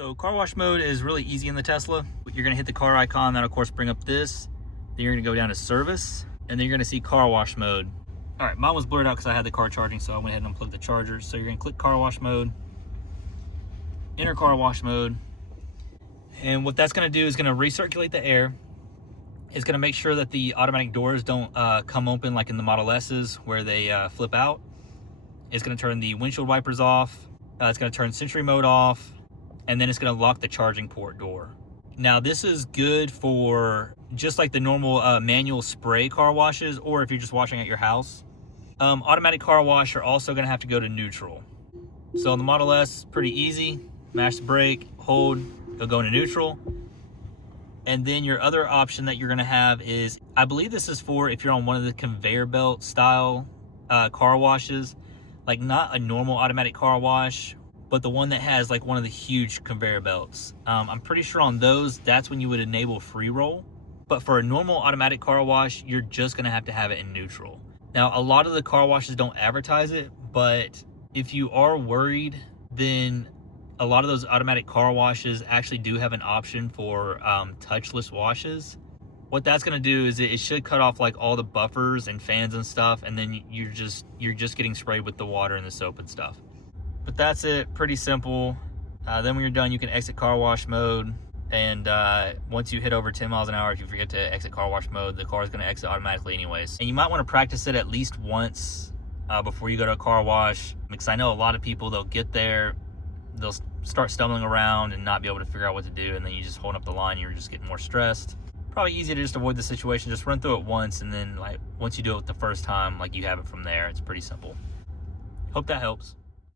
So car wash mode is really easy in the Tesla. You're gonna hit the car icon, that'll of course bring up this. Then you're gonna go down to service, and then you're gonna see car wash mode. All right, mine was blurred out because I had the car charging, so I went ahead and unplugged the charger. So you're gonna click car wash mode, enter car wash mode. And what that's gonna do is gonna recirculate the air. It's gonna make sure that the automatic doors don't come open like in the Model S's where they flip out. It's gonna turn the windshield wipers off. It's gonna turn Sentry mode off, and then it's gonna lock the charging port door. Now this is good for just like the normal manual spray car washes, or if you're just washing at your house. Automatic car wash are also gonna have to go to neutral. So on the Model S, pretty easy. Mash the brake, hold, it'll go into neutral. And then your other option that you're gonna have is, I believe this is for if you're on one of the conveyor belt style car washes, like not a normal automatic car wash, but the one that has like one of the huge conveyor belts. I'm pretty sure on those, that's when you would enable free roll. But for a normal automatic car wash, you're just gonna have to have it in neutral. Now, a lot of the car washes don't advertise it, but if you are worried, then a lot of those automatic car washes actually do have an option for touchless washes. What that's gonna do is it should cut off like all the buffers and fans and stuff, and then you're just getting sprayed with the water and the soap and stuff. But that's it, pretty simple. Then when you're done, you can exit car wash mode. And once you hit over 10 miles an hour, if you forget to exit car wash mode, the car is gonna exit automatically anyways. And you might wanna practice it at least once before you go to a car wash, because I know a lot of people, they'll get there, they'll start stumbling around and not be able to figure out what to do, and then you just hold up the line, you're just getting more stressed. Probably easy to just avoid the situation, just run through it once, and then like once you do it the first time, like you have it from there. It's pretty simple. Hope that helps.